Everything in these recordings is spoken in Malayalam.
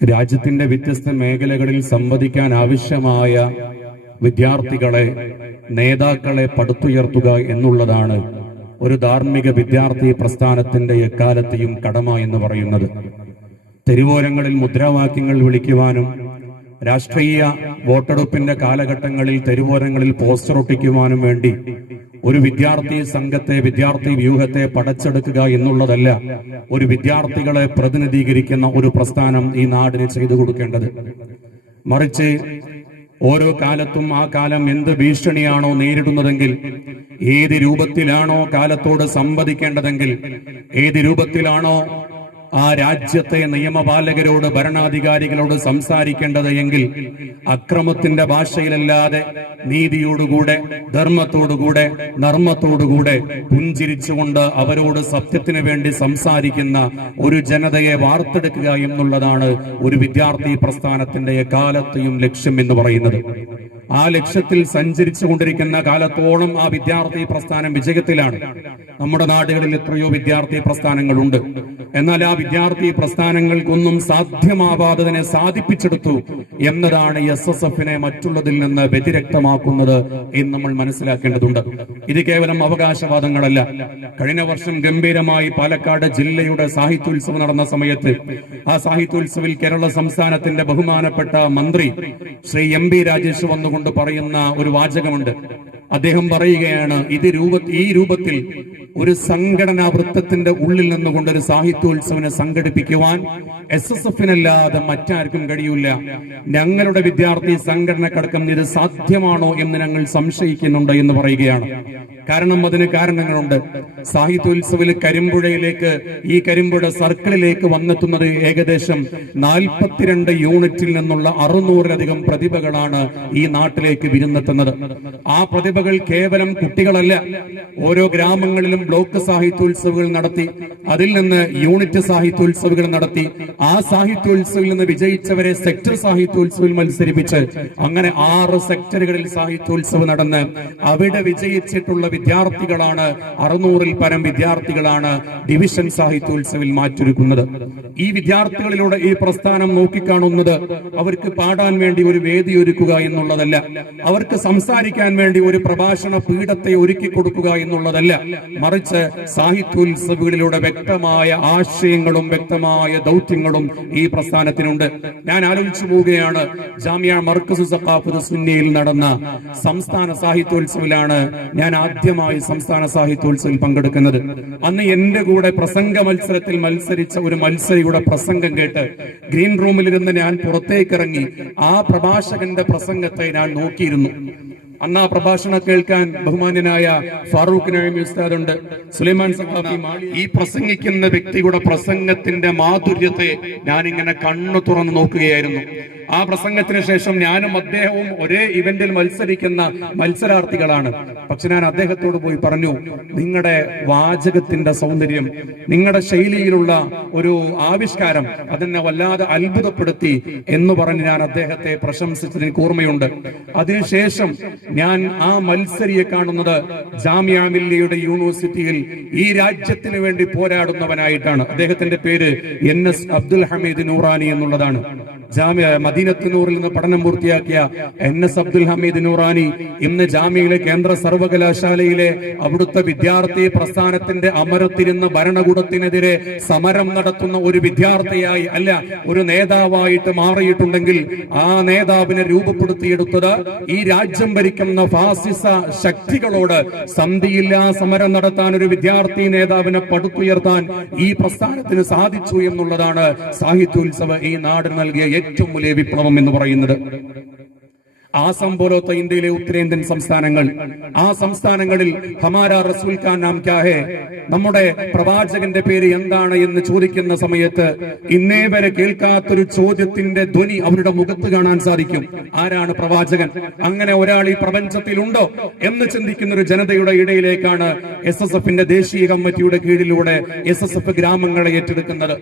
രാജ്യത്തിന്റെ വ്യത്യസ്ത മേഖലകളിൽ സംവദിക്കാൻ ആവശ്യമായ വിദ്യാർത്ഥികളെ, നേതാക്കളെ പടുത്തുയർത്തുക എന്നുള്ളതാണ് ഒരു ധാർമ്മിക വിദ്യാർത്ഥി പ്രസ്ഥാനത്തിന്റെ എക്കാലത്തെയും കടമ എന്ന് പറയുന്നത്. തെരുവോരങ്ങളിൽ മുദ്രാവാക്യങ്ങൾ വിളിക്കുവാനും രാഷ്ട്രീയ വോട്ടെടുപ്പിന്റെ കാലഘട്ടങ്ങളിൽ തെരുവോരങ്ങളിൽ പോസ്റ്റർ ഒട്ടിക്കുവാനും വേണ്ടി ഒരു വിദ്യാർത്ഥി സംഘത്തെ, വിദ്യാർത്ഥി വ്യൂഹത്തെ പടച്ചെടുക്കുക എന്നുള്ളതല്ല ഒരു വിദ്യാർത്ഥികളെ പ്രതിനിധീകരിക്കുന്ന ഒരു പ്രസ്ഥാനം ഈ നാടിന് ചെയ്തു കൊടുക്കേണ്ടത്. മറിച്ച് ഓരോ കാലത്തും ആ കാലം എന്ത് ഭീഷണിയാണോ നേരിടുന്നതെങ്കിൽ, ഏത് രൂപത്തിലാണോ കാലത്തോട് സംവദിക്കേണ്ടതെങ്കിൽ, ഏത് രൂപത്തിലാണോ ആ രാജ്യത്തെ നിയമപാലകരോട്, ഭരണാധികാരികളോട് സംസാരിക്കേണ്ടത് എങ്കിൽ അക്രമത്തിന്റെ ഭാഷയിലല്ലാതെ നീതിയോടുകൂടെ, ധർമ്മത്തോടുകൂടെ, നർമ്മത്തോടുകൂടെ പുഞ്ചിരിച്ചുകൊണ്ട് അവരോട് സത്യത്തിന് വേണ്ടി സംസാരിക്കുന്ന ഒരു ജനതയെ വാർത്തെടുക്കുക എന്നുള്ളതാണ് ഒരു വിദ്യാർത്ഥി പ്രസ്ഥാനത്തിന്റെ എക്കാലത്തെയും ലക്ഷ്യം എന്ന് പറയുന്നത്. ആ ലക്ഷ്യത്തിൽ സഞ്ചരിച്ചു കൊണ്ടിരിക്കുന്ന കാലത്തോളം ആ വിദ്യാർത്ഥി പ്രസ്ഥാനം വിജയത്തിലാണ്. നമ്മുടെ നാടുകളിൽ എത്രയോ വിദ്യാർത്ഥി പ്രസ്ഥാനങ്ങളുണ്ട്. എന്നാൽ ആ വിദ്യാർത്ഥി പ്രസ്ഥാനങ്ങൾക്കൊന്നും സാധ്യമാവാത്തതിനെ സാധിപ്പിച്ചെടുത്തു എന്നതാണ് SSFനെ മറ്റുള്ളതിൽ നിന്ന് വ്യതിരക്തമാക്കുന്നത് എന്ന് നമ്മൾ മനസ്സിലാക്കേണ്ടതുണ്ട്. ഇത് കേവലം അവകാശവാദങ്ങളല്ല. കഴിഞ്ഞ വർഷം ഗംഭീരമായി പാലക്കാട് ജില്ലയുടെ സാഹിത്യോത്സവം നടന്ന സമയത്ത് ആ സാഹിത്യോത്സവിൽ കേരള സംസ്ഥാനത്തിന്റെ ബഹുമാനപ്പെട്ട മന്ത്രി ശ്രീ MP രാജേഷ് വന്നുകൊണ്ട് പറയുന്ന ഒരു വാചകമുണ്ട്. അദ്ദേഹം പറയുകയാണ്, ഈ രൂപത്തിൽ ഒരു സംഘടനാ വൃത്തത്തിന്റെ ഉള്ളിൽ നിന്നുകൊണ്ട് ഒരു സാഹിത്യോത്സവനെ സംഘടിപ്പിക്കുവാൻ SSFനല്ലാതെ മറ്റാർക്കും കഴിയില്ല. ഞങ്ങളുടെ വിദ്യാർത്ഥി സംഘടനക്കടക്കം ഇത് സാധ്യമാണോ എന്ന് ഞങ്ങൾ സംശയിക്കുന്നുണ്ട് എന്ന് പറയുകയാണ്. കാരണം അതിന് കാരണങ്ങളുണ്ട്. സാഹിത്യോത്സവിൽ കരിമ്പുഴയിലേക്ക്, ഈ കരിമ്പുഴ സർക്കിളിലേക്ക് വന്നെത്തുന്നത് ഏകദേശം 42 യൂണിറ്റിൽ നിന്നുള്ള 600-ലധികം പ്രതിഭകളാണ് ഈ നാട്ടിലേക്ക് വിരുന്നെത്തുന്നത്. ആ പ്രതിഭകൾ കേവലം കുട്ടികളല്ല. ഓരോ ഗ്രാമങ്ങളിലും ബ്ലോക്ക് സാഹിത്യോത്സവങ്ങൾ നടത്തി, അതിൽ നിന്ന് യൂണിറ്റ് സാഹിത്യോത്സവങ്ങൾ നടത്തി, ആ സാഹിത്യോത്സവിൽ നിന്ന് വിജയിച്ചവരെ സെക്ടർ സാഹിത്യോത്സവിൽ മത്സരിപ്പിച്ച് അങ്ങനെ 6 സെക്ടറുകളിൽ സാഹിത്യോത്സവം നടന്ന് അവിടെ വിജയിച്ചിട്ടുള്ള വിദ്യാർത്ഥികളാണ്, 600-ൽ പരം വിദ്യാർത്ഥികളാണ് ഡിവിഷൻ സാഹിത്യോത്സവിൽ മാറ്റൊരുക്കുന്നത്. ഈ വിദ്യാർത്ഥികളിലൂടെ ഈ പ്രസ്ഥാനം നോക്കിക്കാണുന്നത് അവർക്ക് പാടാൻ വേണ്ടി ഒരു വേദി ഒരുക്കുക എന്നുള്ളതല്ല, അവർക്ക് സംസാരിക്കാൻ വേണ്ടി ഒരു പ്രഭാഷണ പീഠത്തെ ഒരുക്കി കൊടുക്കുക എന്നുള്ളതല്ല, മറിച്ച് സാഹിത്യോത്സവങ്ങളിലൂടെ വ്യക്തമായ ആശയങ്ങളും വ്യക്തമായ ദൗത്യങ്ങളും ഈ പ്രസ്ഥാനത്തിനുണ്ട്. ഞാൻ ആലോചിച്ചു പോവുകയാണ്, ജാമിയ മർക്കസ് സഖാഫത്ത് സുന്നിയിൽ നടന്ന സംസ്ഥാന സാഹിത്യോത്സവിലാണ് ഞാൻ ആദ്യമായി സംസ്ഥാന സാഹിത്യോത്സവിൽ പങ്കെടുക്കുന്നത്. അന്ന് എന്റെ കൂടെ പ്രസംഗ മത്സരത്തിൽ മത്സരിച്ച ഒരു മത്സരിയുടെ പ്രസംഗം കേട്ട് ഗ്രീൻ റൂമിലിരുന്ന് ഞാൻ പുറത്തേക്കിറങ്ങി ആ പ്രഭാഷകന്റെ പ്രസംഗത്തെ ഞാൻ നോക്കിയിരുന്നു. അന്ന് ആ പ്രഭാഷണം കേൾക്കാൻ ബഹുമാന്യനായ ഫാറൂഖ് നഈമി ഉസ്താദ് ഉണ്ട്, സുലൈമാൻ സഖാഫി. ഈ പ്രസംഗിക്കുന്ന വ്യക്തിയുടെ പ്രസംഗത്തിന്റെ മാധുര്യത്തെ ഞാനിങ്ങനെ കണ്ണു തുറന്നു നോക്കുകയായിരുന്നു. ആ പ്രസംഗത്തിന് ശേഷം ഞാനും അദ്ദേഹവും ഒരേ ഇവന്റിൽ മത്സരിക്കുന്ന മത്സരാർത്ഥികളാണ്. പക്ഷെ ഞാൻ അദ്ദേഹത്തോട് പോയി പറഞ്ഞു, നിങ്ങളുടെ വാചകത്തിന്റെ സൗന്ദര്യം, നിങ്ങളുടെ ശൈലിയിലുള്ള ഒരു ആവിഷ്കാരം അതെന്നെ വല്ലാതെ അത്ഭുതപ്പെടുത്തി എന്ന് പറഞ്ഞ് ഞാൻ അദ്ദേഹത്തെ പ്രശംസിച്ചത് എനിക്ക് ഓർമ്മയുണ്ട്. അതിനുശേഷം ഞാൻ ആ മത്സരിയെ കാണുന്നത് ജാമിയ മില്ലിയുടെ യൂണിവേഴ്സിറ്റിയിൽ ഈ രാജ്യത്തിന് വേണ്ടി പോരാടുന്നവനായിട്ടാണ്. അദ്ദേഹത്തിന്റെ പേര് NS അബ്ദുൽ ഹമീദ് നൂറാനി എന്നുള്ളതാണ്. ജാമിയ മദീനത്ത് നൂറിൽ നിന്ന് പഠനം പൂർത്തിയാക്കിയ NS അബ്ദുൽ ഹമീദ് നൂറാനി ഇന്ന് ജാമിയയിലെ കേന്ദ്ര സർവകലാശാലയിലെ അവിടുത്തെ വിദ്യാർത്ഥി പ്രസ്ഥാനത്തിന്റെ അമരത്തിരുന്ന ഭരണകൂടത്തിനെതിരെ സമരം നടത്തുന്ന ഒരു വിദ്യാർത്ഥിയായി അല്ല, ഒരു നേതാവായിട്ട് മാറിയിട്ടുണ്ടെങ്കിൽ ആ നേതാവിനെ രൂപപ്പെടുത്തിയെടുത്തത് ഈ രാജ്യം ഭരിക്കുന്ന ഫാസിസ ശക്തികളോട് സന്ധിയില്ലാ സമരം നടത്താൻ ഒരു വിദ്യാർത്ഥി നേതാവിനെ പടുത്തുയർത്താൻ ഈ പ്രസ്ഥാനത്തിന് സാധിച്ചു എന്നുള്ളതാണ് സാഹിത്യോത്സവ ഈ നാടിന് നൽകിയ ഏറ്റവും വലിയ വിപ്ലവം എന്ന് പറയുന്നത്. ആസാം പോലത്തെ ഇന്ത്യയിലെ ഉത്തരേന്ത്യൻ സംസ്ഥാനങ്ങൾ, ആ സംസ്ഥാനങ്ങളിൽ ഹമാരാ റസൂൽ കാ നാം ക്യാ ഹേ, നമ്മുടെ പ്രവാചകന്റെ പേര് എന്താണ് എന്ന് ചോദിക്കുന്ന സമയത്ത് ഇന്നേ വരെ കേൾക്കാത്തൊരു ചോദ്യത്തിന്റെ ധ്വനി അവരുടെ മുഖത്ത് കാണാൻ സാധിക്കും. ആരാണ് പ്രവാചകൻ? അങ്ങനെ ഒരാൾ ഈ പ്രപഞ്ചത്തിൽ ഉണ്ടോ എന്ന് ചിന്തിക്കുന്ന ഒരു ജനതയുടെ ഇടയിലേക്കാണ് SSFന്റെ ദേശീയ കമ്മിറ്റിയുടെ കീഴിലൂടെ SSF ഗ്രാമങ്ങളെ ഏറ്റെടുക്കുന്നത്.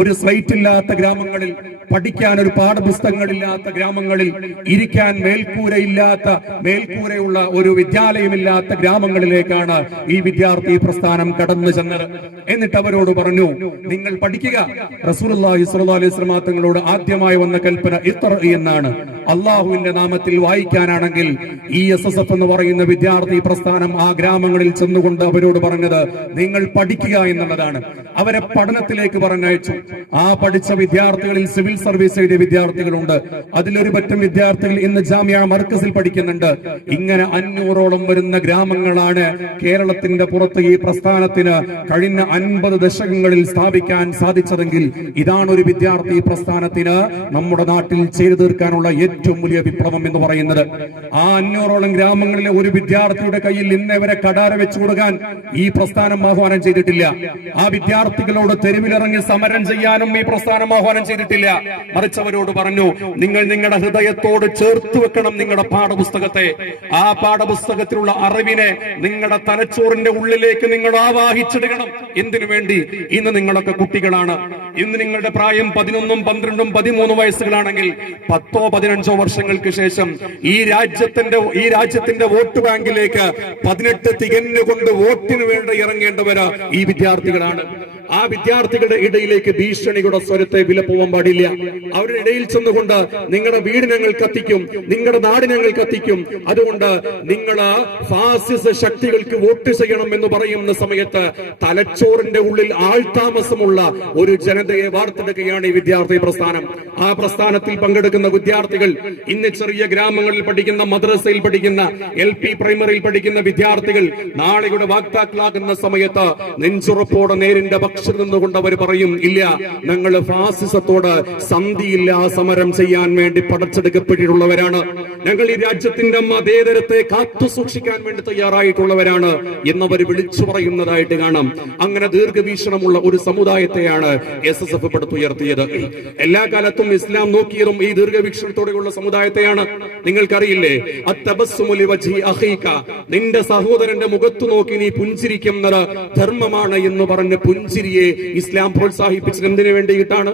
ഒരു സ്ലൈറ്റ് ഇല്ലാത്ത ഗ്രാമങ്ങളിൽ, പഠിക്കാൻ ഒരു പാഠപുസ്തകങ്ങളില്ലാത്ത ഗ്രാമങ്ങളിൽ, ഇരിക്കാൻ മേൽക്കൂരയുള്ള ഒരു വിദ്യാലയമില്ലാത്ത ഗ്രാമങ്ങളിലേക്കാണ് ഈ വിദ്യാർത്ഥി പ്രസ്ഥാനം കടന്നു ചെന്നത്. എന്നിട്ട് അവരോട് പറഞ്ഞു, നിങ്ങൾ പഠിക്കുക. റസൂലുള്ളാഹി സ്വല്ലല്ലാഹു അലൈഹി വസല്ലം തങ്ങളോട് ആദ്യമായി വന്ന കൽപ്പന ഇഖ്റ എന്നാണ്. അള്ളാഹുവിന്റെ നാമത്തിൽ വായിക്കാനാണെങ്കിൽ ഈ SSF എന്ന് പറയുന്ന വിദ്യാർത്ഥി പ്രസ്ഥാനം ആ ഗ്രാമങ്ങളിൽ ചെന്നുകൊണ്ട് അവരോട് പറഞ്ഞത് നിങ്ങൾ പഠിക്കുക എന്നുള്ളതാണ്. അവരെ പഠനത്തിലേക്ക് പറഞ്ഞയച്ചു. ആ പഠിച്ച വിദ്യാർത്ഥികളിൽ സിവിൽ സർവീസ് എഴുതിയ വിദ്യാർത്ഥികളുണ്ട്. അതിലൊരു പറ്റം വിദ്യാർത്ഥികൾ ഇന്ന് ജാമിയ മർക്കസിൽ പഠിക്കുന്നുണ്ട്. ഇങ്ങനെ 500ഓളം വരുന്ന ഗ്രാമങ്ങളാണ് കേരളത്തിന്റെ പുറത്ത് ഈ പ്രസ്ഥാനത്തിന് കഴിഞ്ഞ 50 ദശകങ്ങളിൽ സ്ഥാപിക്കാൻ സാധിച്ചതെങ്കിൽ ഇതാണ് ഒരു വിദ്യാർത്ഥി പ്രസ്ഥാനത്തിന് നമ്മുടെ നാട്ടിൽ ചെയ്തു തീർക്കാനുള്ള ഏറ്റവും വലിയ വിപ്ലവം എന്ന് പറയുന്നത്. ആ 500ഓളം ഗ്രാമങ്ങളിലെ ഒരു വിദ്യാർത്ഥിയുടെ കയ്യിൽ ഇന്നേവരെ കടാര വെച്ചു കൊടുക്കാൻ ഈ പ്രസ്ഥാനം ആഹ്വാനം ചെയ്തിട്ടില്ല. ആ വിദ്യാർത്ഥികളോട് തെരുവിലിറങ്ങി സമരം ചെയ്യാനും ഈ പ്രസ്ഥാനം ആഹ്വാനം ചെയ്തിട്ടില്ല. മറിച്ചവരോട് പറഞ്ഞു, നിങ്ങൾ നിങ്ങളുടെ ഹൃദയത്തോട് ചേർത്ത് വെക്കണം നിങ്ങളുടെ പാഠപുസ്തകത്തെ. ആ പാഠപുസ്തകത്തിലുള്ള അറിവിനെ നിങ്ങളുടെ തലച്ചോറിന്റെ ഉള്ളിലേക്ക് നിങ്ങൾ ആവാഹിച്ചെടുക്കണം. എന്തിനു വേണ്ടി? ഇന്ന് നിങ്ങളൊക്കെ കുട്ടികളാണ്. ഇന്ന് നിങ്ങളുടെ പ്രായം 11, 12, 13 വയസ്സുകളാണെങ്കിൽ 10, 15 വർഷങ്ങൾക്ക് ശേഷം ഈ രാജ്യത്തിന്റെ വോട്ട് ബാങ്കിലേക്ക് 18 തികഞ്ഞുകൊണ്ട് വോട്ടിന് വേണ്ടി ഇറങ്ങേണ്ടവര് ഈ വിദ്യാർത്ഥികളാണ്. ആ വിദ്യാർത്ഥികളുടെ ഇടയിലേക്ക് ഭീഷണിയുടെ സ്വരത്തെ വില പോവാൻ പാടില്ല. അവരുടെ ഇടയിൽ ചെന്നുകൊണ്ട് നിങ്ങളുടെ വീട് ഞങ്ങൾ കത്തിക്കും, നിങ്ങളുടെ നാട് ഞങ്ങൾ കത്തിക്കും, അതുകൊണ്ട് നിങ്ങൾ ഫാസിസ ശക്തികൾക്ക് വോട്ട് ചെയ്യണം എന്ന് പറയുന്ന സമയത്ത് തലച്ചോറിന്റെ ഉള്ളിൽ ആൾതാമസമുള്ള ഒരു ജനതയെ വാർത്തെടുക്കുകയാണ് ഈ വിദ്യാർത്ഥി പ്രസ്ഥാനം. ആ പ്രസ്ഥാനത്തിൽ പങ്കെടുക്കുന്ന വിദ്യാർത്ഥികൾ ഇന്ന് ചെറിയ ഗ്രാമങ്ങളിൽ പഠിക്കുന്ന, മദ്രസയിൽ പഠിക്കുന്ന, LP പ്രൈമറിയിൽ പഠിക്കുന്ന വിദ്യാർത്ഥികൾ നാളെയുടെ വാക്താക്കളാകുന്ന സമയത്ത് നെഞ്ചുറപ്പോടെ നേരിന്റെ നിന്നുകൊണ്ട് അവർ പറയും, ഇല്ല, ഞങ്ങൾ ഫാസിസത്തോട് സന്ധിയില്ല സമരം ചെയ്യാൻ വേണ്ടി പടച്ചെടുക്കപ്പെട്ടിട്ടുള്ളവരാണ്, ഞങ്ങൾ ഈ രാജ്യത്തിന്റെ മതേതരത്തെ കാത്തു സൂക്ഷിക്കാൻ വേണ്ടി തയ്യാറായിട്ടുള്ളവരാണ് എന്നവർ വിളിച്ചു പറയുന്നതായിട്ട് കാണാം. അങ്ങനെ ദീർഘവീക്ഷണമുള്ള ഒരു സമുദായത്തെയാണ് SSF പടുത്തുയർത്തിയത്. എല്ലാ കാലത്തും ഇസ്ലാം നോക്കിയതും ഈ ദീർഘവീക്ഷണത്തോടെയുള്ള സമുദായത്തെയാണ്. നിങ്ങൾക്കറിയില്ലേ, നിന്റെ സഹോദരന്റെ മുഖത്തു നോക്കി നീ പുഞ്ചിരിക്കുന്നത് ധർമ്മമാണ് എന്ന് പറഞ്ഞ് പുഞ്ചിരിയെ ഇസ്ലാം പ്രോത്സാഹിപ്പിച്ചത് എന്തിനു വേണ്ടിയിട്ടാണ്?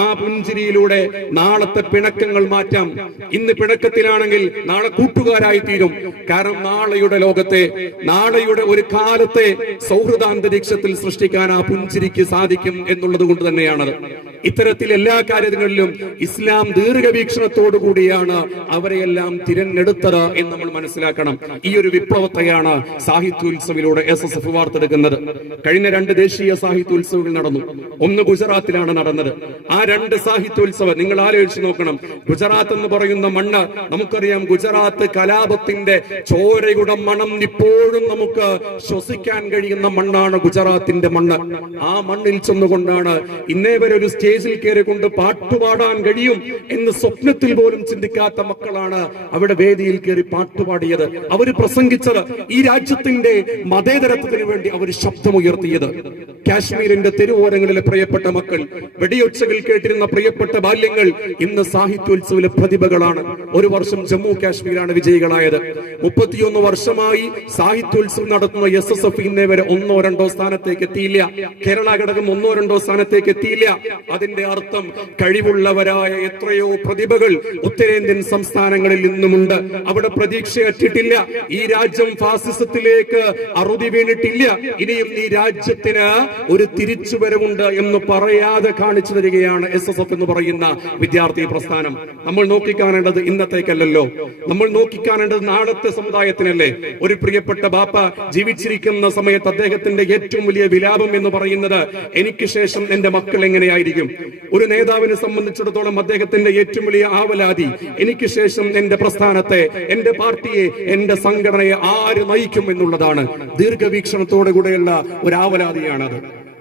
ആ പുഞ്ചിരിയിലൂടെ നാളത്തെ പിണക്കങ്ങൾ മാറ്റാം. ഇന്ന് പിണക്കത്തിലാണെങ്കിൽ നാളെ കൂട്ടുകാരായി തീരും. കാരണം നാളെയുടെ ലോകത്തെ, നാളെയുടെ ഒരു കാലത്തെ സൗഹൃദാന്തരീക്ഷത്തിൽ സൃഷ്ടിക്കാൻ ആ പുഞ്ചിരിക്ക് സാധിക്കും എന്നുള്ളത് കൊണ്ട് തന്നെയാണത്. ഇത്തരത്തിൽ എല്ലാ കാര്യങ്ങളിലും ഇസ്ലാം ദീർഘവീക്ഷണത്തോടു കൂടിയാണ് അവരെയെല്ലാം തിരഞ്ഞെടുത്തത് എന്ന് നമ്മൾ മനസ്സിലാക്കണം. ഈ ഒരു വിപ്ലവത്തെയാണ് സാഹിത്യോത്സവിലൂടെ SSF വാർത്തെടുക്കുന്നത്. കഴിഞ്ഞ 2 ദേശീയ സാഹിത്യോത്സവങ്ങൾ നടന്നു. ഒന്ന് ഗുജറാത്തിലാണ് നടന്നത്. ആ 2 സാഹിത്യോത്സവം നിങ്ങൾ ആലോചിച്ച് നോക്കണം. ഗുജറാത്ത് എന്ന് പറയുന്ന മണ്ണ് നമുക്കറിയാം, ഗുജറാത്ത് കലാപത്തിന്റെ ചോരയുടെ മണം ഇപ്പോഴും നമുക്ക് ശ്വസിക്കാൻ കഴിയുന്ന മണ്ണാണ് ഗുജറാത്തിന്റെ മണ്ണ്. ആ മണ്ണിൽ ചെന്നുകൊണ്ടാണ് ഇന്നേ വരെ ഒരു സ്റ്റേജിൽ കയറിക്കൊണ്ട് പാട്ടുപാടാൻ കഴിയും എന്ന് സ്വപ്നത്തിൽ പോലും ചിന്തിക്കാത്ത മക്കളാണ് അവിടെ വേദിയിൽ കയറി പാട്ടുപാടിയത്. അവർ പ്രസംഗിച്ചത് ഈ രാജ്യത്തിന്റെ മതേതരത്വത്തിന് വേണ്ടി അവർ ശബ്ദമുയർത്തിയത്. കാശ്മീരിന്റെ തെരുവോരങ്ങളിലെ പ്രിയപ്പെട്ട മക്കൾ, വെടിയൊച്ചകൾ കേട്ടിരുന്ന പ്രിയപ്പെട്ട ബാല്യങ്ങൾ ഇന്ന് സാഹിത്യോത്സവിലെ പ്രതിഭകളാണ്. ഒരു വർഷം ജമ്മു കാശ്മീരാണ് വിജയികളായത്. 31 വർഷമായി സാഹിത്യോത്സവം നടത്തുന്ന SSF ഇന്നേ വരെ 1ഓ 2ഓ സ്ഥാനത്തേക്ക് എത്തിയില്ല. കേരള ഘടകം 1ഓ 2ഓ സ്ഥാനത്തേക്ക് എത്തിയില്ല. അതിന്റെ അർത്ഥം കഴിവുള്ളവരായ എത്രയോ പ്രതിഭകൾ ഉത്തരേന്ത്യൻ സംസ്ഥാനങ്ങളിൽ നിന്നുമുണ്ട്. അവിടെ പ്രതീക്ഷയറ്റിട്ടില്ല. ഈ രാജ്യം ഫാസിസത്തിലേക്ക് അറുതി വീണിട്ടില്ല. ഇനിയും ഈ രാജ്യത്തിന് ഒരു തിരിച്ചുവരവുണ്ട് എന്ന് പറയാതെ കാണിച്ചു തരികയാണ് SSF എന്ന് പറയുന്ന വിദ്യാർത്ഥി പ്രസ്ഥാനം. നമ്മൾ നോക്കിക്കാണേണ്ടത് ഇന്നത്തേക്കല്ലല്ലോ, നമ്മൾ നോക്കിക്കാണേണ്ടത് നാളത്തെ സമുദായത്തിനല്ലേ. ഒരു പ്രിയപ്പെട്ട ബാപ്പ ജീവിച്ചിരിക്കുന്ന സമയത്ത് അദ്ദേഹത്തിന്റെ ഏറ്റവും വലിയ വിലാപം എന്ന് പറയുന്നത്, എനിക്ക് ശേഷം എന്റെ മക്കൾ എങ്ങനെയായിരിക്കും. ഒരു നേതാവിനെ സംബന്ധിച്ചിടത്തോളം അദ്ദേഹത്തിന്റെ ഏറ്റവും വലിയ ആവലാതി, എനിക്ക് ശേഷം എന്റെ പ്രസ്ഥാനത്തെ, എന്റെ പാർട്ടിയെ, എന്റെ സംഘടനയെ ആര് നയിക്കും എന്നുള്ളതാണ്. ദീർഘവീക്ഷണത്തോടു കൂടെയുള്ള ഒരു ആവലാതിയാണത്.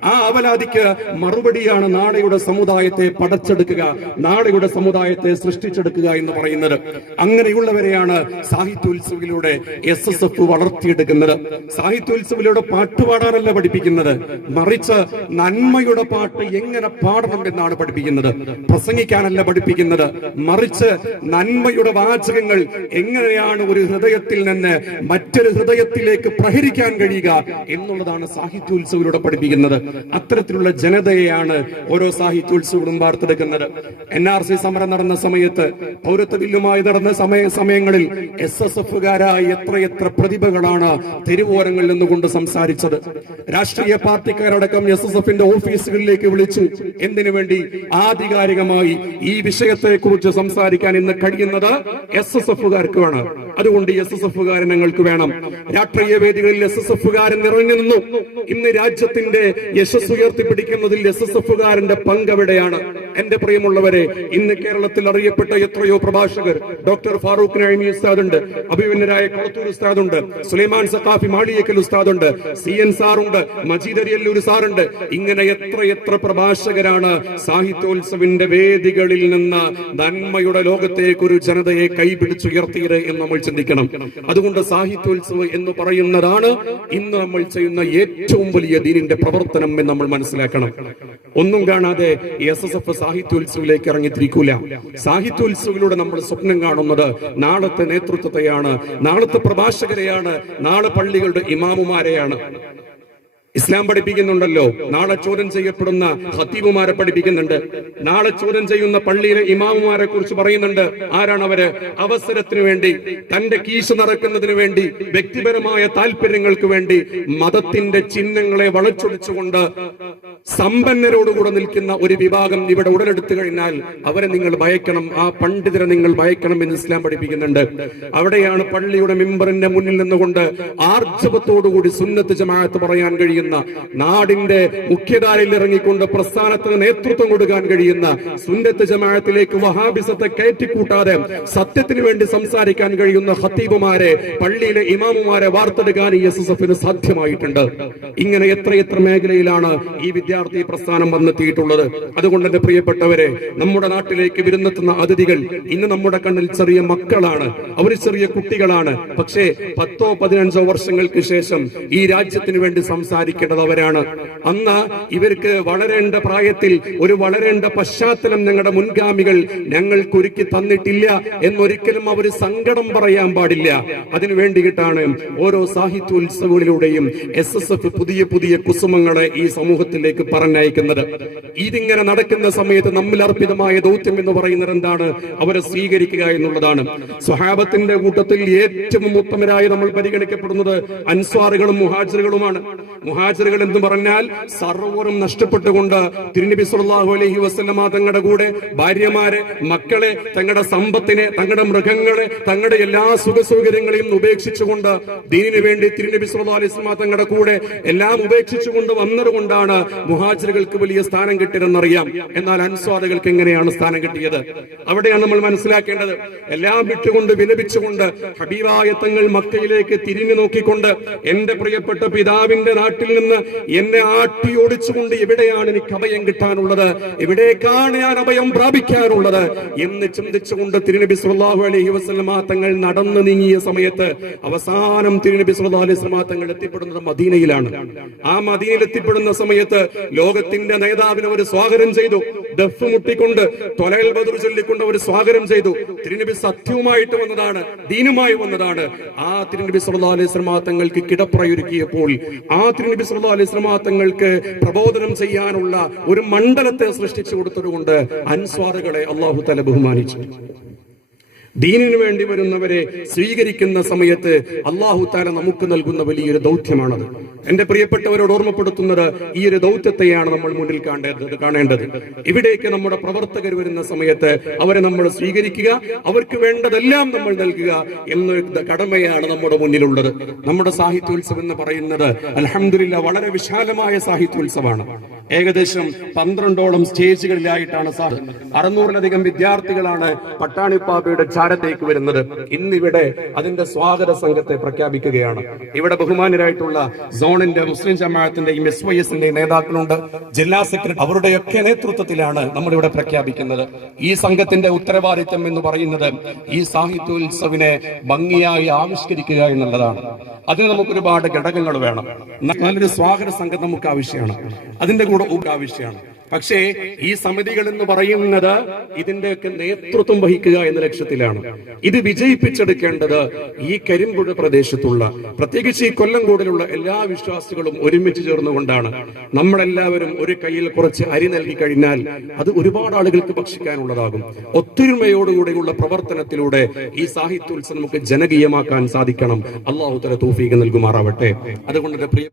ആ അവലാതിക്ക് മറുപടിയാണ് നാളെയുടെ സമുദായത്തെ പടച്ചെടുക്കുക, നാളെയുടെ സമുദായത്തെ സൃഷ്ടിച്ചെടുക്കുക എന്ന് പറയുന്നത്. അങ്ങനെയുള്ളവരെയാണ് സാഹിത്യോത്സവിലൂടെ SSF വളർത്തിയെടുക്കുന്നത്. സാഹിത്യോത്സവിലൂടെ പാട്ടുപാടാനല്ല പഠിപ്പിക്കുന്നത്, മറിച്ച് നന്മയുടെ പാട്ട് എങ്ങനെ പാടണം എന്നാണ് പഠിപ്പിക്കുന്നത്. പ്രസംഗിക്കാനല്ല പഠിപ്പിക്കുന്നത്, മറിച്ച് നന്മയുടെ വാചകങ്ങൾ എങ്ങനെയാണ് ഒരു ഹൃദയത്തിൽ നിന്ന് മറ്റൊരു ഹൃദയത്തിലേക്ക് പ്രഹരിക്കാൻ കഴിയുക എന്നുള്ളതാണ് സാഹിത്യോത്സവിലൂടെ പഠിപ്പിക്കുന്നത്. അത്തരത്തിലുള്ള ജനതയെയാണ് ഓരോ സാഹിത്യോത്സവങ്ങളും വാർത്തെടുക്കുന്നത്. NRC സമരം നടന്ന സമയത്ത്, പൗരത്വ ബില്ലുമായി നടന്ന സമയങ്ങളിൽ SSFകാരായ എത്രയെത്ര പ്രതിഭകളാണ് തെരുവോരങ്ങളിൽ നിന്നുകൊണ്ട് സംസാരിച്ചത്. രാഷ്ട്രീയ പാർട്ടിക്കാരടക്കം SSFന്റെ ഓഫീസുകളിലേക്ക് വിളിച്ചു. എന്തിനു വേണ്ടി? ആധികാരികമായി ഈ വിഷയത്തെ കുറിച്ച് സംസാരിക്കാൻ ഇന്ന് കഴിയുന്നത് SSFകാർക്ക് വേണം. അതുകൊണ്ട് SSFകാരൻ ഞങ്ങൾക്ക് വേണം. രാഷ്ട്രീയ വേദികളിൽ SSFകാരൻ നിറഞ്ഞു നിന്നു. ഇന്ന് രാജ്യത്തിന്റെ യശസ് ഉയർത്തിപ്പിടിക്കുന്നതിൽ SSFകാരന്റെ പങ്ക് എവിടെയാണ്? എന്റെ പ്രിയമുള്ളവരെ, ഇന്ന് കേരളത്തിൽ അറിയപ്പെട്ട എത്രയോ പ്രഭാഷകർ, ഡോക്ടർ ഫാറൂഖ് നഈമി ഉസ്താദ് ഉണ്ട്, അഭിമന്യരായ കൊളത്തൂർ ഉസ്താദ് ഉണ്ട്, സുലൈമാൻ സഖാഫി മാളിയേക്കൽ ഉസ്താദ് ഉണ്ട്, CN സാറുണ്ട്, മജീദ് അരിയല്ലൂർ സാറുണ്ട്. ഇങ്ങനെ എത്ര പ്രഭാഷകരാണ് സാഹിത്യോത്സവിന്റെ വേദികളിൽ നിന്ന് നന്മയുടെ ലോകത്തേക്ക് ഒരു ജനതയെ കൈപിടിച്ചുയർത്തിയത് എന്ന് നമ്മൾ ചിന്തിക്കണം. അതുകൊണ്ട് സാഹിത്യോത്സവം എന്ന് പറയുന്നതാണ് ഇന്ന് നമ്മൾ ചെയ്യുന്ന ഏറ്റവും വലിയ ദീനിന്റെ പ്രവർത്തനം എന്ന് നമ്മൾ മനസ്സിലാക്കണം. ഒന്നും കാണാതെ SSF സാഹിത്യോത്സവിലേക്ക് ഇറങ്ങിത്തിരിക്കൂല. സാഹിത്യോത്സവിലൂടെ നമ്മൾ സ്വപ്നം കാണുന്നത് നാളത്തെ നേതൃത്വത്തെയാണ്, നാളത്തെ പ്രഭാഷകരെയാണ്, നാളെ പള്ളികളുടെ ഇമാമുമാരെയാണ്. ഇസ്ലാം പഠിപ്പിക്കുന്നുണ്ടല്ലോ, നാളെ ചോദ്യം ചെയ്യപ്പെടുന്ന ഖത്തീബുമാരെ പഠിപ്പിക്കുന്നുണ്ട്. നാളെ ചോദ്യം ചെയ്യുന്ന പള്ളിയിലെ ഇമാമുമാരെ കുറിച്ച് പറയുന്നുണ്ട്. ആരാണ് അവര്? അവസരത്തിന് വേണ്ടി, തന്റെ കീശ നിറക്കുന്നതിന് വേണ്ടി, വ്യക്തിപരമായ താല്പര്യങ്ങൾക്ക് വേണ്ടി മതത്തിന്റെ ചിഹ്നങ്ങളെ വളച്ചൊടിച്ചുകൊണ്ട് സമ്പന്നരോടുകൂടെ നിൽക്കുന്ന ഒരു വിഭാഗം ഇവിടെ ഉടലെടുത്തു കഴിഞ്ഞാൽ അവരെ നിങ്ങൾ ഭയക്കണം, ആ പണ്ഡിതരെ നിങ്ങൾ ഭയക്കണം എന്ന് ഇസ്ലാം പഠിപ്പിക്കുന്നുണ്ട്. അവിടെയാണ് പള്ളിയുടെ മിമ്പറിന്റെ മുന്നിൽ നിന്നുകൊണ്ട് ആർജവത്തോടുകൂടി സുന്നത്ത് ജമാഅത്ത് പറയാൻ കഴിയുന്ന, നാടിന്റെ മുഖ്യധാരയിൽ ഇറങ്ങിക്കൊണ്ട് പ്രസ്ഥാനത്തിന് നേതൃത്വം കൊടുക്കാൻ കഴിയുന്ന, സുന്നത്ത് ജമാഅത്തിലേക്ക് വഹാബിസത്തെ കയറ്റിക്കൂട്ടാതെ സത്യത്തിന് വേണ്ടി സംസാരിക്കാൻ കഴിയുന്ന ഖത്തീബുമാരെ, പള്ളിയിലെ ഇമാമുമാരെ വാർത്തെടുക്കാൻ ഈ SSFന് സാധ്യമായിട്ടുണ്ട്. ഇങ്ങനെ എത്രയെത്ര മേഖലയിലാണ് ഈ വിദ്യാർത്ഥി പ്രസ്ഥാനം വന്നെത്തിയിട്ടുള്ളത്. അതുകൊണ്ട് എന്റെ പ്രിയപ്പെട്ടവരെ, നമ്മുടെ നാട്ടിലേക്ക് വിരുന്നെത്തുന്ന അതിഥികൾ ഇന്ന് നമ്മുടെ കണ്ണിൽ ചെറിയ മക്കളാണ്, അവർ ചെറിയ കുട്ടികളാണ്. പക്ഷേ 10-15 വർഷങ്ങൾക്ക് ശേഷം ഈ രാജ്യത്തിന് വേണ്ടി സംസാരിക്കേണ്ടത് അവരാണ്. അന്ന് ഇവർക്ക് വളരേണ്ട പ്രായത്തിൽ ഒരു വളരേണ്ട പശ്ചാത്തലം ഞങ്ങളുടെ മുൻഗാമികൾ ഞങ്ങൾക്ക് ഒരുക്കി തന്നിട്ടില്ല എന്നൊരിക്കലും അവർ സങ്കടം പറയാൻ പാടില്ല. അതിനു വേണ്ടിയിട്ടാണ് ഓരോ സാഹിത്യോത്സവങ്ങളിലൂടെയും SSF പുതിയ കുസുമങ്ങളെ ഈ സമൂഹത്തിലേക്ക് പറഞ്ഞയക്കുന്നത്. ഇതിങ്ങനെ നടക്കുന്ന സമയത്ത് നമ്മിൽ അർപ്പിതമായ ദൗത്യം എന്ന് പറയുന്നത് എന്താണ്? അവരെ സ്വീകരിക്കുക എന്നുള്ളതാണ്. സ്വഹാബത്തിന്റെ കൂട്ടത്തിൽ ഏറ്റവും ഉത്തമരായി നമ്മൾ പരിഗണിക്കപ്പെടുന്നത് അൻസ്വാറുകളും മുഹാജിറുകളുമാണ്. മുഹാജിറുകൾ എന്ന് പറഞ്ഞാൽ സർവ്വരും നഷ്ടപ്പെട്ടുകൊണ്ട് തിരുനബി സല്ലല്ലാഹു അലൈഹി വസല്ലമ തങ്ങളുടെ കൂടെ ഭാര്യമാരെ, മക്കളെ, തങ്ങളുടെ സമ്പത്തിനെ, തങ്ങളുടെ മൃഗങ്ങളെ, തങ്ങളുടെ എല്ലാ സുഖസൗകര്യങ്ങളെയും ഉപേക്ഷിച്ചുകൊണ്ട് ദീനിനു വേണ്ടി തിരുനബി സല്ലല്ലാഹു അലൈഹി വസല്ലമ തങ്ങളുടെ കൂടെ എല്ലാം ഉപേക്ഷിച്ചുകൊണ്ട് വന്നതുകൊണ്ടാണ് മുഹാജിറുകൾക്ക് വലിയ സ്ഥാനം കിട്ടിയതെന്നറിയാം. എന്നാൽ അൻസ്വാറുകൾക്ക് എങ്ങനെയാണ് സ്ഥാനം കിട്ടിയത്? അവിടെയാണ് നമ്മൾ മനസ്സിലാക്കേണ്ടത്. എല്ലാം വിട്ടുകൊണ്ട് വിലപിച്ചുകൊണ്ട് ഹബീബായ തങ്ങൾ മക്കയിലേക്ക് തിരിഞ്ഞു നോക്കിക്കൊണ്ട്, എന്റെ പ്രിയപ്പെട്ട പിതാവിന്റെ നാട്ടിൽ നിന്ന് എന്നെ ആട്ടി ഓടിച്ചുകൊണ്ട് എവിടെയാണ് എനിക്ക് അഭയം കിട്ടാനുള്ളത്, എവിടേക്കാണ് ഞാൻ അഭയം പ്രാപിക്കാനുള്ളത് എന്ന് ചിന്തിച്ചുകൊണ്ട് തിരുനബി സല്ലല്ലാഹു അലൈഹി വസല്ലമ തങ്ങൾ നടന്നു നീങ്ങിയ സമയത്ത് അവസാനം തിരുനബി സല്ലല്ലാഹു അലൈഹി വസല്ലമ തങ്ങൾ എത്തിപ്പെടുന്നത് മദീനയിലാണ്. ആ മദീനയിൽ എത്തിപ്പെടുന്ന സമയത്ത് ലോകത്തിന്റെ നേതാവിനെ ഒരു സ്വാഗതം ചെയ്തു. ദഫ് മുട്ടിക്കൊണ്ട്, ത്വലൽ ബദർ ചൊല്ലിക്കൊണ്ട് ഒരു സ്വാഗതം ചെയ്തു. തിരുനബി സത്യവുമായിട്ട് വന്നതാണ്, ദീനുമായി വന്നതാണ്. ആ തിരുനബി സല്ലല്ലാഹു അലൈഹി വസല്ലമ തങ്ങൾക്ക് കിടപ്പറയൊരുക്കിയപ്പോൾ ആ തിരുനബി സല്ലല്ലാഹു അലൈഹി വസല്ലമ തങ്ങൾക്ക് പ്രബോധനം ചെയ്യാനുള്ള ഒരു മണ്ഡലത്തെ സൃഷ്ടിച്ചു കൊടുത്തതുകൊണ്ട് അൻസ്വാറുകളെ അല്ലാഹു തആല ബഹുമാനിച്ചു. ദീനിനു വേണ്ടി വരുന്നവരെ സ്വീകരിക്കുന്ന സമയത്ത് അല്ലാഹു തആല നമുക്ക് നൽകുന്ന വലിയൊരു ദൗത്യമാണത്. എന്റെ പ്രിയപ്പെട്ടവരോട് ഓർമ്മപ്പെടുത്തുന്നത് ഈ ഒരു ദൗത്യത്തെയാണ് നമ്മൾ മുന്നിൽ കാണേണ്ടത്. ഇവിടേക്ക് നമ്മുടെ പ്രവർത്തകർ വരുന്ന സമയത്ത് അവരെ നമ്മൾ സ്വീകരിക്കുക, അവർക്ക് വേണ്ടതെല്ലാം നമ്മൾ നൽകുക എന്ന കടമയാണ് നമ്മുടെ മുന്നിലുള്ളത്. നമ്മുടെ സാഹിത്യോത്സവം എന്ന് പറയുന്നത് അൽഹംദുലില്ലാഹ് വളരെ വിശാലമായ സാഹിത്യോത്സവമാണ്. ഏകദേശം 12ഓളം സ്റ്റേജുകളിലായിട്ടാണ് 600-ലധികം വിദ്യാർത്ഥികളാണ് പട്ടാണിപ്പാപ്പയുടെ ചാരത്തേക്ക് വരുന്നത്. ഇന്നിവിടെ അതിന്റെ സ്വാഗത സംഘത്തെ പ്രഖ്യാപിക്കുകയാണ്. ഇവിടെ ബഹുമാനരായിട്ടുള്ള സോണിന്റെ മുസ്ലിം ജമാഅത്തിന്റെയും SYSന്റെ നേതാക്കളുണ്ട്, ജില്ലാ സെക്രട്ടറി, അവരുടെയൊക്കെ നേതൃത്വത്തിലാണ് നമ്മളിവിടെ പ്രഖ്യാപിക്കുന്നത്. ഈ സംഘത്തിന്റെ ഉത്തരവാദിത്തം എന്ന് പറയുന്നത് ഈ സാഹിത്യോത്സവിനെ ഭംഗിയായി ആവിഷ്കരിക്കുക എന്നുള്ളതാണ്. അതിന് നമുക്ക് ഒരുപാട് ഘടകങ്ങൾ വേണം. നല്ലൊരു സ്വാഗത സംഘം നമുക്ക് ആവശ്യമാണ്, അതിന്റെ കൂടെ ആവശ്യമാണ്. പക്ഷേ ഈ സമിതികൾ എന്ന് പറയുന്നത് ഇതിന്റെയൊക്കെ നേതൃത്വം വഹിക്കുക എന്ന ലക്ഷ്യത്തിലാണ്. ഇത് വിജയിപ്പിച്ചെടുക്കേണ്ടത് ഈ കരിമ്പുഴ പ്രദേശത്തുള്ള, പ്രത്യേകിച്ച് ഈ കൊല്ലംകോടിലുള്ള എല്ലാ വിശ്വാസികളും ഒരുമിച്ച് ചേർന്നുകൊണ്ടാണ്. നമ്മളെല്ലാവരും ഒരു കയ്യിൽ കുറച്ച് അരി നൽകി കഴിഞ്ഞാൽ അത് ഒരുപാട് ആളുകൾക്ക് ഭക്ഷിക്കാനുള്ളതാകും. ഒത്തൊരുമയോടുകൂടിയുള്ള പ്രവർത്തനത്തിലൂടെ ഈ സാഹിത്യോത്സവം നമുക്ക് ജനകീയമാക്കാൻ സാധിക്കണം. അള്ളാഹു തആല തൗഫീഖ് നൽകുമാറാവട്ടെ. അതുകൊണ്ട് പ്രിയ